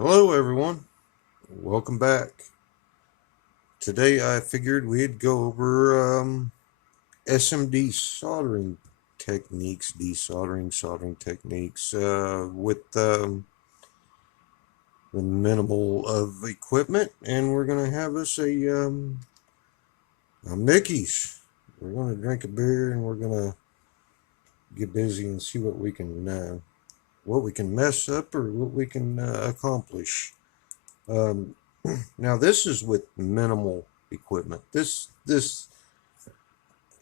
Hello everyone, welcome back. Today I figured we'd go over SMD soldering techniques, soldering techniques with the minimal of equipment, and we're going to have us a Mickey's. We're going to drink a beer and we're going to get busy and see what we can mess up or what we can accomplish. Um, Now this is with minimal equipment. This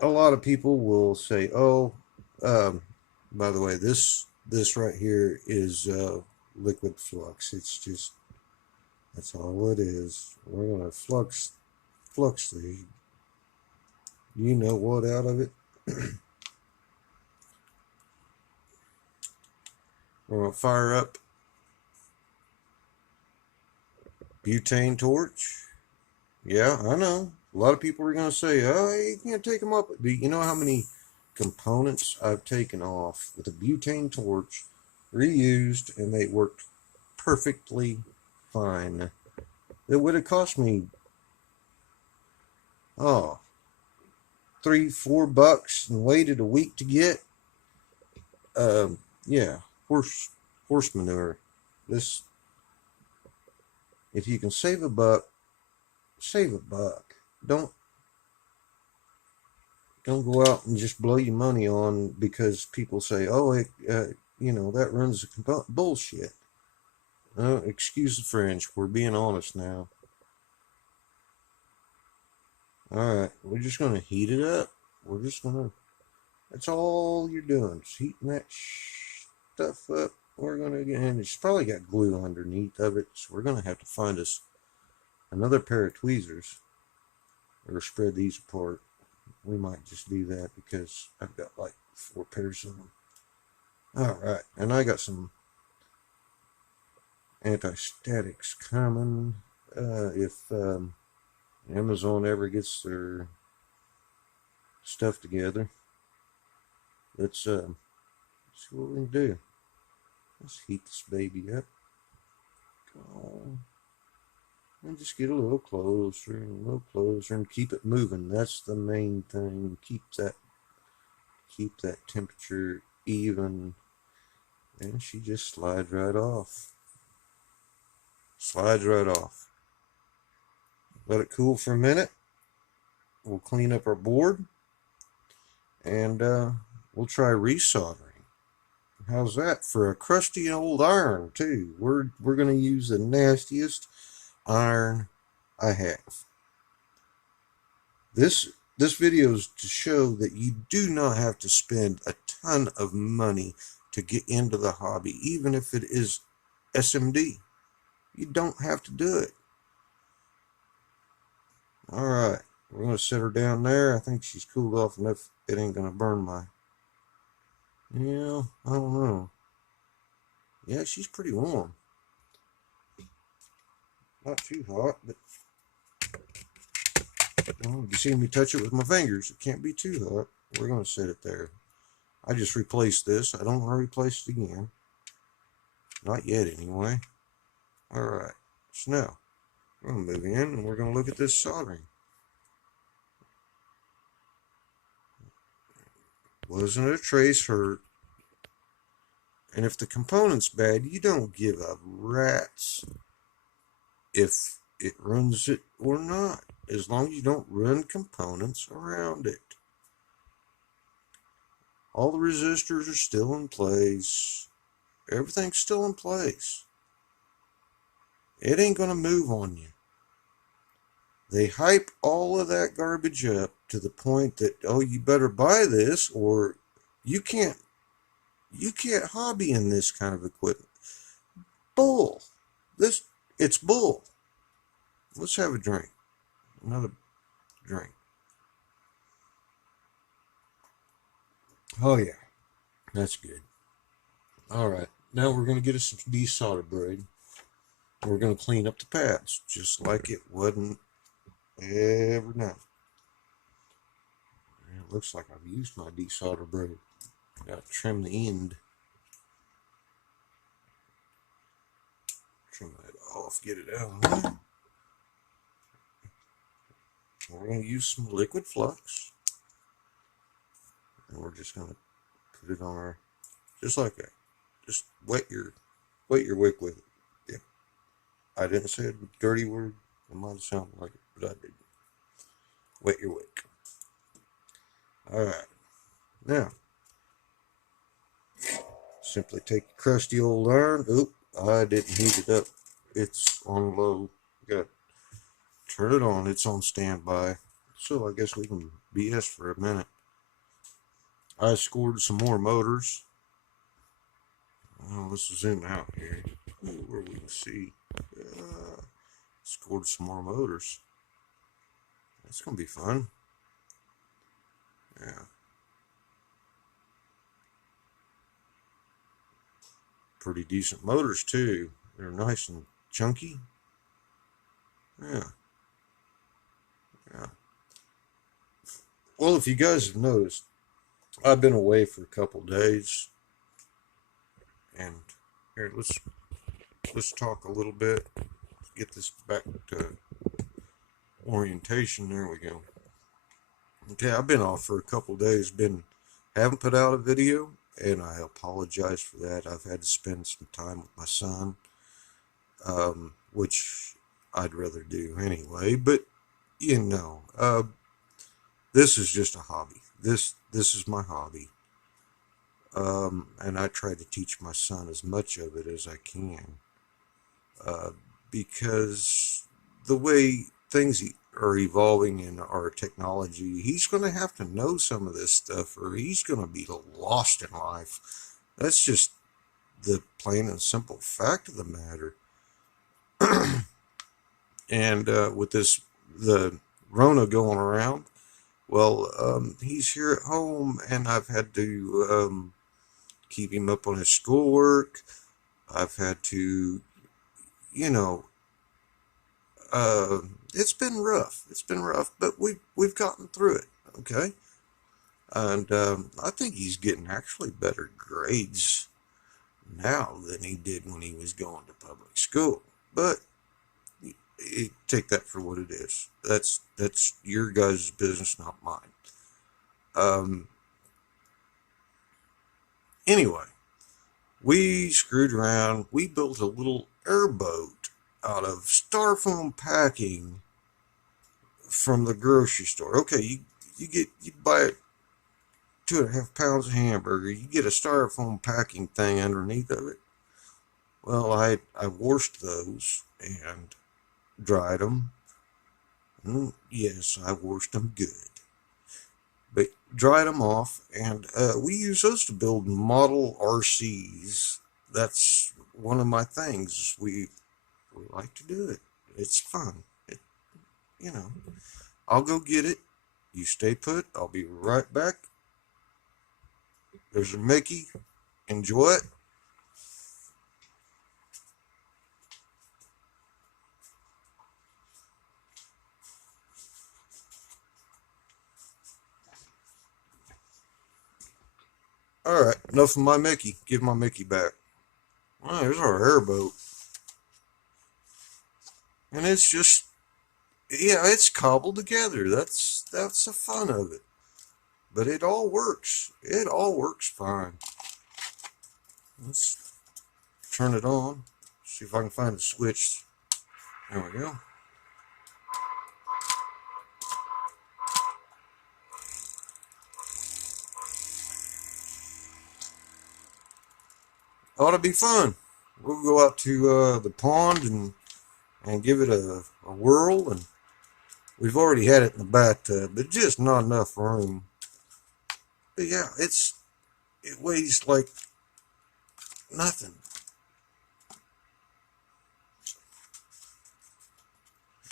a lot of people will say, "Oh, by the way, this right here is liquid flux. It's just that's all it is. We're gonna flux the you know what out of it. We're gonna fire up butane torch. Yeah, I know. A lot of people are gonna say, "Oh, you can't take them up." Do you know how many components I've taken off with a butane torch, reused, and they worked perfectly fine? It would have cost me, oh, $3, $4 and waited a week to get. Yeah, horse manure. This, if you can save a buck, save a buck. Don't don't go out and just blow your money on because people say, "Oh, that runs the component." Bullshit. Excuse the French. We're being honest now. All right, we're just gonna heat it up. We're just gonna. That's all you're doing. Just heating that stuff up. We're gonna get, and it's probably got glue underneath of it, so we're gonna have to find us another pair of tweezers or spread these apart. We might just do that because I've got like 4 pairs of them. All right, and I got some anti-statics coming. If Amazon ever gets their stuff together, let's see what we can do. Let's heat this baby up. And just get a little closer, and keep it moving. That's the main thing. Keep that temperature even. And she just slides right off. Slides right off. Let it cool for a minute. We'll clean up our board, and we'll try resoldering. How's that for a crusty old iron too? We're gonna use the nastiest iron I have. This video is to show that you do not have to spend a ton of money to get into the hobby, even if it is SMD. You don't have to do it. All right, we're gonna set her down there. I think she's cooled off enough. It ain't gonna burn my. Yeah, I don't know. Yeah, she's pretty warm. Not too hot, but you see me touch it with my fingers. It can't be too hot. We're gonna set it there. I just replaced this. I don't want to replace it again. Not yet, anyway. All right. So now we're gonna move in and we're gonna look at this soldering. Wasn't a trace hurt. And if the component's bad, you don't give a rat's if it runs it or not, as long as you don't run components around it. All the resistors are still in place. Everything's still in place. It ain't gonna move on you. They hype all of that garbage up to the point that, oh, you better buy this or you can't hobby in this kind of equipment. Bull. It's bull. Let's have a drink. Another drink. Oh yeah, that's good. All right, now we're gonna get us some desolder braid. We're gonna clean up the pads just like it wasn't ever done. It looks like I've used my desolder braid. Got to trim the end. Trim that off, get it out of there. We're going to use some liquid flux, and we're just going to put it on our, just like that. Just wet your wick with it. Yeah. I didn't say a dirty word. It might have sounded like it, but I didn't. Wet your wick. All right. Now, simply take your crusty old iron. Oop, I didn't heat it up. It's on low. You got to turn it on. It's on standby. So I guess we can BS for a minute. I scored some more motors. Let's zoom out here where we can see. Scored some more motors. That's going to be fun. Yeah. Pretty decent motors too. They're nice and chunky. Yeah. Yeah. Well, if you guys have noticed, I've been away for a couple days. And here, let's talk a little bit. Get this back to orientation. There we go. Okay, I've been off for a couple days. Haven't put out a video, and I apologize for that. I've had to spend some time with my son, which I'd rather do anyway. But you know, this is just a hobby. This is my hobby, and I try to teach my son as much of it as I can, because the way things are evolving in our technology, he's going to have to know some of this stuff, or he's going to be lost in life. That's just the plain and simple fact of the matter. And with the Rona going around, well, he's here at home, and I've had to keep him up on his schoolwork. I've had to, you know, it's been rough. It's been rough, but we've gotten through it. Okay, and I think he's getting actually better grades now than he did when he was going to public school. But take that for what it is. That's your guys' business, not mine. Anyway, we screwed around. We built a little airboat out of styrofoam packing from the grocery store. Okay, you buy 2.5 pounds of hamburger. You get a styrofoam packing thing underneath of it. Well, I washed those and dried them. Yes, I washed them good. But dried them off, and we use those to build model RCs. That's one of my things. We like to do it. It's fun. You know, I'll go get it. You stay put. I'll be right back. There's a Mickey. Enjoy it. Alright, enough of my Mickey. Give my Mickey back. Well, there's our airboat. And it's just, yeah, it's cobbled together. That's the fun of it. But it all works. It all works fine. Let's turn it on. See if I can find a switch. There we go. Ought to be fun. We'll go out to the pond and give it a whirl. And we've already had it in the bathtub, but just not enough room. But yeah, it weighs like nothing.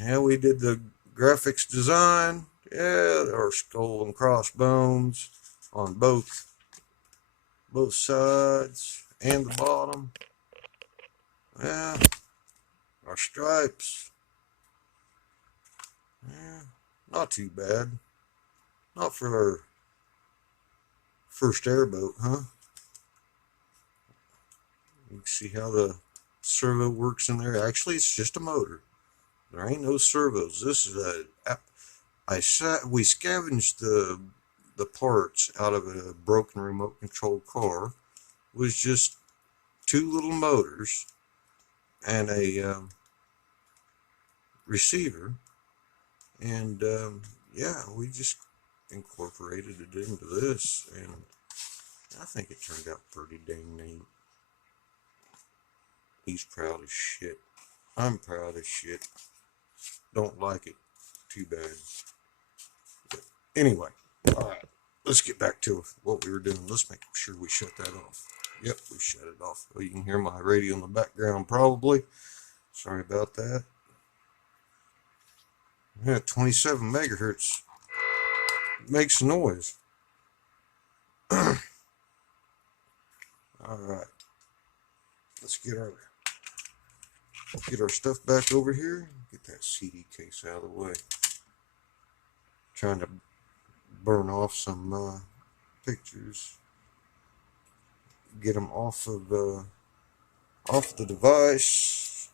Yeah, we did the graphics design. Yeah, our skull and crossbones on both sides and the bottom. Yeah, our stripes. Yeah, not too bad. Not for our first airboat, huh? You can see how the servo works in there. Actually, it's just a motor. There ain't no servos. This is we scavenged the parts out of a broken remote control car. It was just two little motors and a receiver, and yeah, we just incorporated it into this, and I think it turned out pretty dang neat. He's proud as shit. I'm proud as shit. Don't like it too bad. But anyway, alright, let's get back to what we were doing. Let's make sure we shut that off. Yep, we shut it off. Well, you can hear my radio in the background probably. Sorry about that. Yeah, 27 megahertz makes noise. Alright, let's get our stuff back over here. Get that CD case out of the way. Trying to burn off some pictures. Get them off of the device.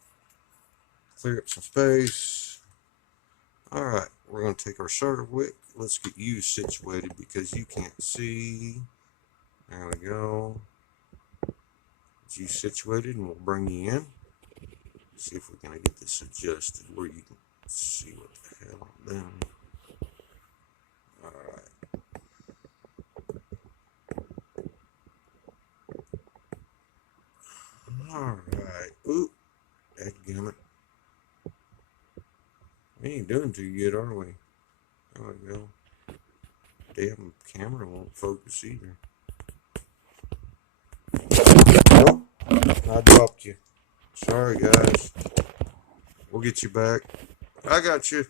Clear up some space. Alright, we're going to take our starter wick. Let's get you situated because you can't see. There we go. Get you situated and we'll bring you in. See if we're going to get this adjusted where you can see what the hell I'm doing. Alright. Alright. Oop. Dadgummit. We ain't doing too good, are we? There we go. Damn camera won't focus either. Nope. I dropped you. Sorry, guys. We'll get you back. I got you.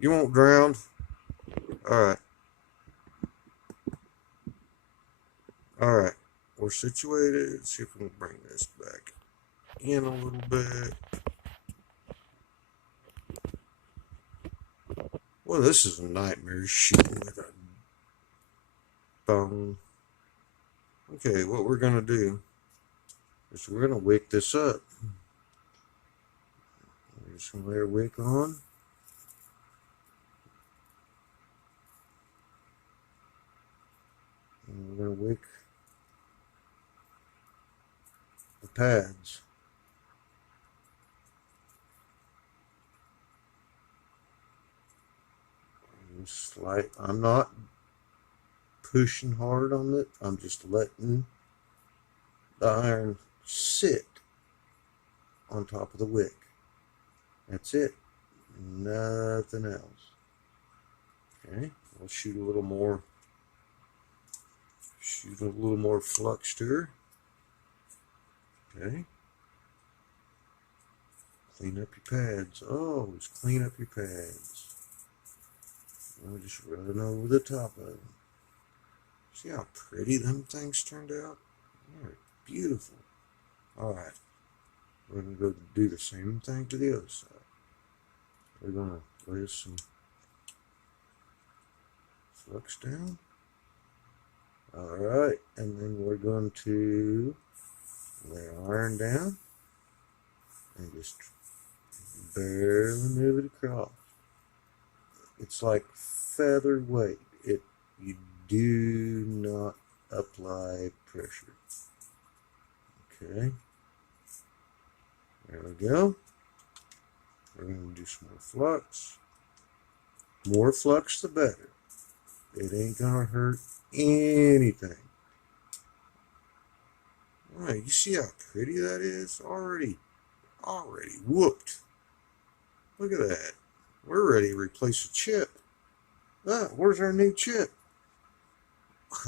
You won't drown. Alright. Alright. We're situated. Let's see if we can bring this back in a little bit. Well, this is a nightmare shooting with a phone. Okay, what we're going to do is we're going to wick this up. We're just going to lay our wick on. And we're going to wick the pads. I'm not pushing hard on it. I'm just letting the iron sit on top of the wick. That's it. Nothing else. Okay, we'll shoot a little more. Shoot a little more flux to her. Okay. Clean up your pads. Always clean up your pads. We'll just run it over the top of them. See how pretty them things turned out? They're beautiful. Alright. We're going to go do the same thing to the other side. We're going to lay some flux down. Alright. And then we're going to lay iron down and just barely move it across. It's like feather weight. You do not apply pressure. Okay. There we go. We're going to do some more flux. More flux, the better. It ain't going to hurt anything. Alright, you see how pretty that is? Already whooped. Look at that. We're ready to replace a chip. Ah, where's our new chip?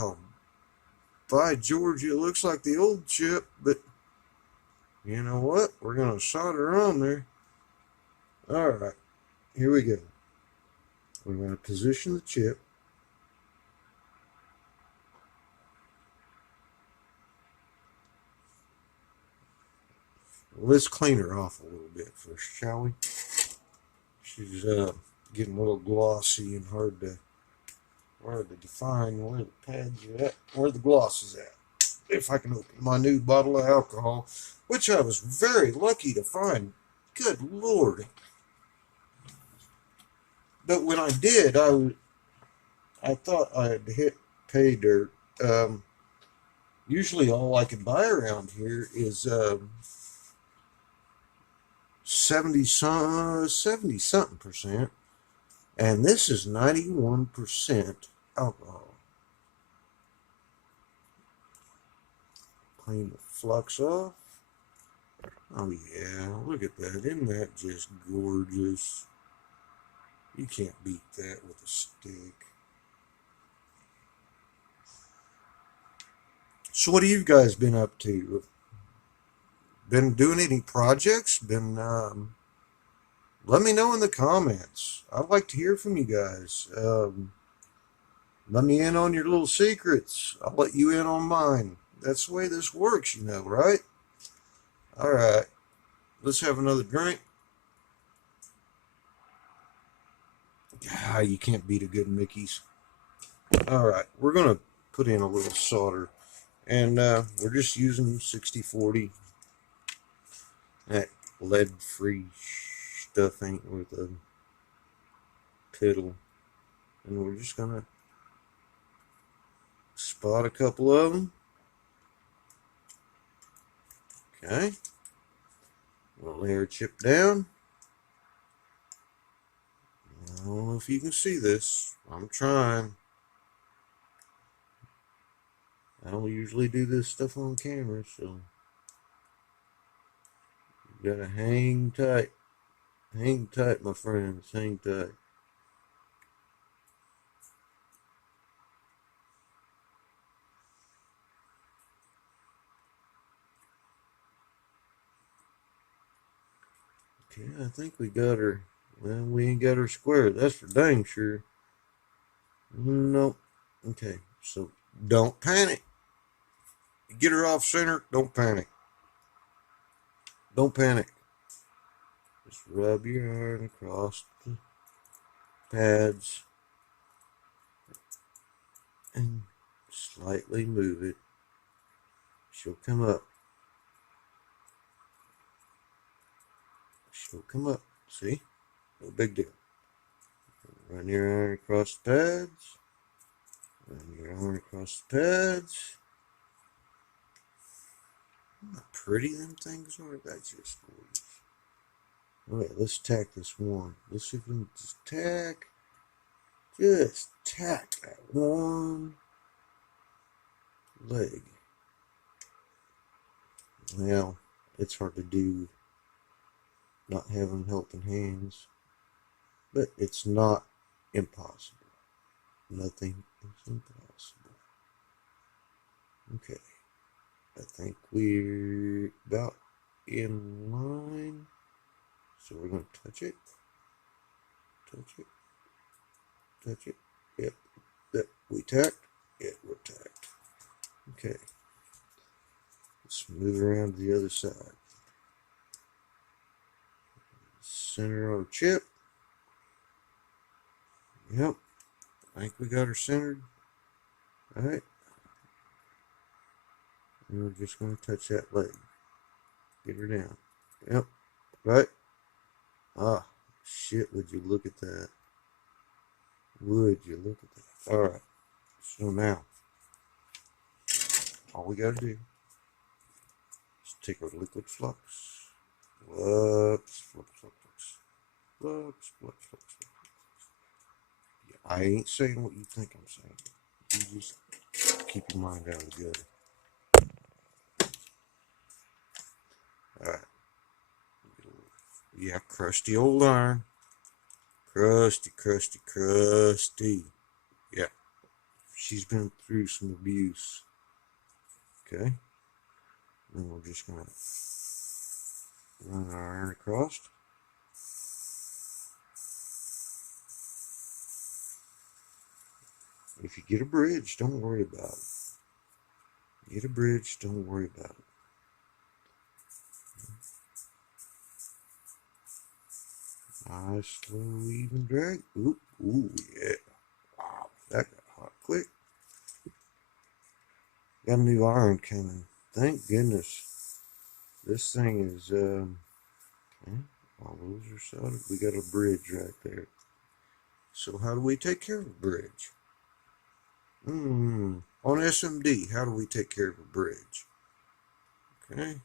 Oh, by George, it looks like the old chip, but you know what? We're going to solder on there. Alright, here we go. We're going to position the chip. Let's clean her off a little bit first, shall we? She's getting a little glossy and hard to define where the pads are at, where the gloss is at. if I can open my new bottle of alcohol, which I was very lucky to find. Good Lord. But when I did, I thought I had hit pay dirt. Usually all I can buy around here is 70 something percent, and this is 91% alcohol. Clean the flux off. Oh yeah, look at that. Isn't that just gorgeous? You can't beat that with a stick. So what have you guys been up to? Been doing any projects? Let me know in the comments. I'd like to hear from you guys. Let me in on your little secrets. I'll let you in on mine. That's the way this works, right? All right. Let's have another drink. Ah, you can't beat a good Mickey's. All right. We're going to put in a little solder. And we're just using 6040. That lead-free stuff ain't worth a piddle. And we're just going to spot a couple of them. Okay. We'll layer chip down. I don't know if you can see this. I'm trying. I don't usually do this stuff on camera, so you gotta hang tight. Hang tight, my friends. Hang tight. Okay, I think we got her. Well, we ain't got her square. That's for dang sure. Nope. Okay, so don't panic. Get her off center. Don't panic. Don't panic. Just rub your arm across the pads and slightly move it. She'll come up. She'll come up. See? No big deal. Run your arm across the pads. Run your arm across the pads. How pretty them things are. That's just gorgeous. Alright, let's tack this one. Let's see if we can just tack that one leg. Well, it's hard to do not having helping hands, but it's not impossible. Nothing is impossible. Okay, I think we're about in line. So we're going to touch it, touch it, touch it. Yep, that we tacked. Yeah, we're tacked. Okay, let's move around to the other side. Center our chip. Yep, I think we got her centered. All right, and we're just going to touch that leg. Get her down. Yep, right. Ah, shit, would you look at that? Would you look at that? All right, so now, all we got to do is take our liquid flux. Flux, flux, flux, flux. Flux, flux, flux, flux. Yeah, I ain't saying what you think I'm saying. You just keep your mind out of the gutter. All right. Yeah, crusty old iron. Crusty, crusty, crusty. Yeah, she's been through some abuse. Okay. Then we're just going to run our iron across. If you get a bridge, don't worry about it. Get a bridge, don't worry about it. Nice, slow, even drag. Ooh, ooh, yeah. Wow, that got hot quick. Got a new iron coming. Thank goodness. This thing is, okay, all those are soldered. We got a bridge right there. So how do we take care of a bridge? On SMD, how do we take care of a bridge? Okay.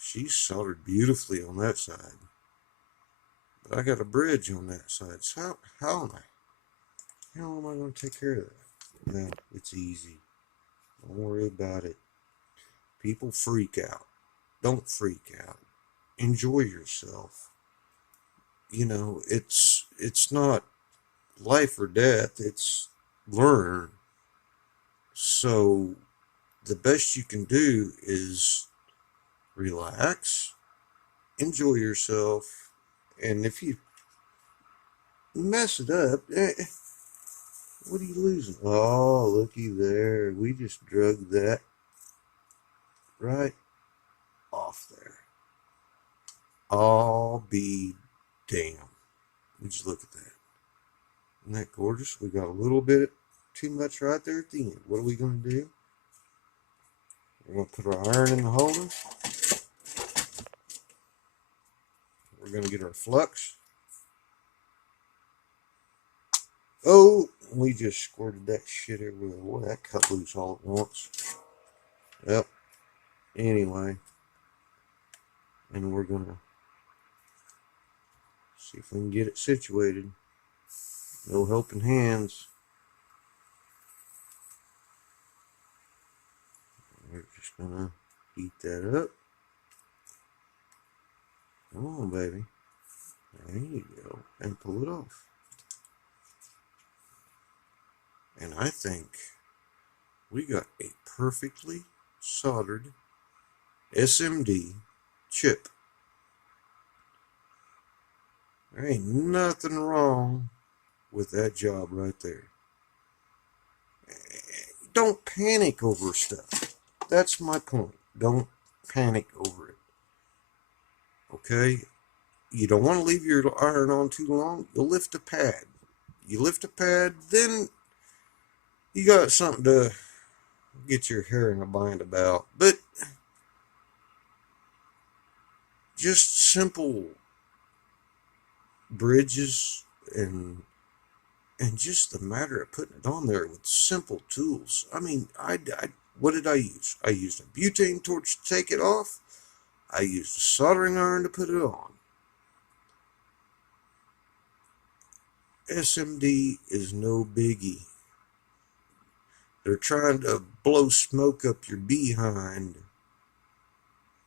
She's soldered beautifully on that side. But I got a bridge on that side. So how am I going to take care of that? No, it's easy. Don't worry about it. People freak out. Don't freak out. Enjoy yourself. You know, it's not life or death. It's learn. So the best you can do is relax, enjoy yourself, and if you mess it up, what are you losing? Oh, looky there. We just drug that right off there. I'll be damned. Just look at that. Isn't that gorgeous? We got a little bit too much right there at the end. What are we going to do? We're going to put our iron in the holder. We're going to get our flux. Oh, we just squirted that shit everywhere. Boy, that cut loose all at once. Yep. Anyway. And we're going to see if we can get it situated. No helping hands. We're just going to heat that up. Come on, baby. There you go. And pull it off. And I think we got a perfectly soldered SMD chip. There ain't nothing wrong with that job right there. Don't panic over stuff. That's my point. Don't panic over it. Okay? You don't want to leave your iron on too long. You'll lift a pad. You lift a pad, then you got something to get your hair in a bind about. But just simple bridges and just the matter of putting it on there with simple tools. I mean, what did I use? I used a butane torch to take it off. I used a soldering iron to put it on. SMD is no biggie. They're trying to blow smoke up your behind.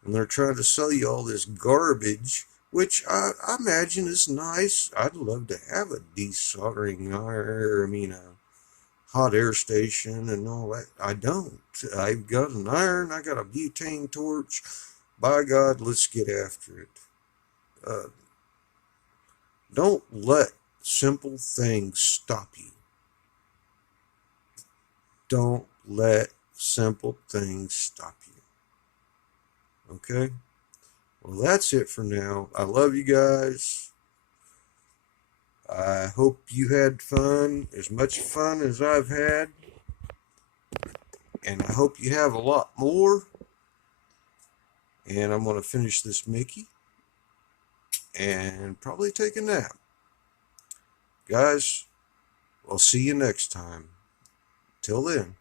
And they're trying to sell you all this garbage, which I imagine is nice. I'd love to have a desoldering iron, a hot air station and all that. I don't. I've got an iron. I got a butane torch. By God, let's get after it. Don't let simple things stop you. Don't let simple things stop you. Okay? Well, that's it for now. I love you guys. I hope you had fun, as much fun as I've had. And I hope you have a lot more. And I'm going to finish this Mickey and probably take a nap. Guys, I'll see you next time. Till then.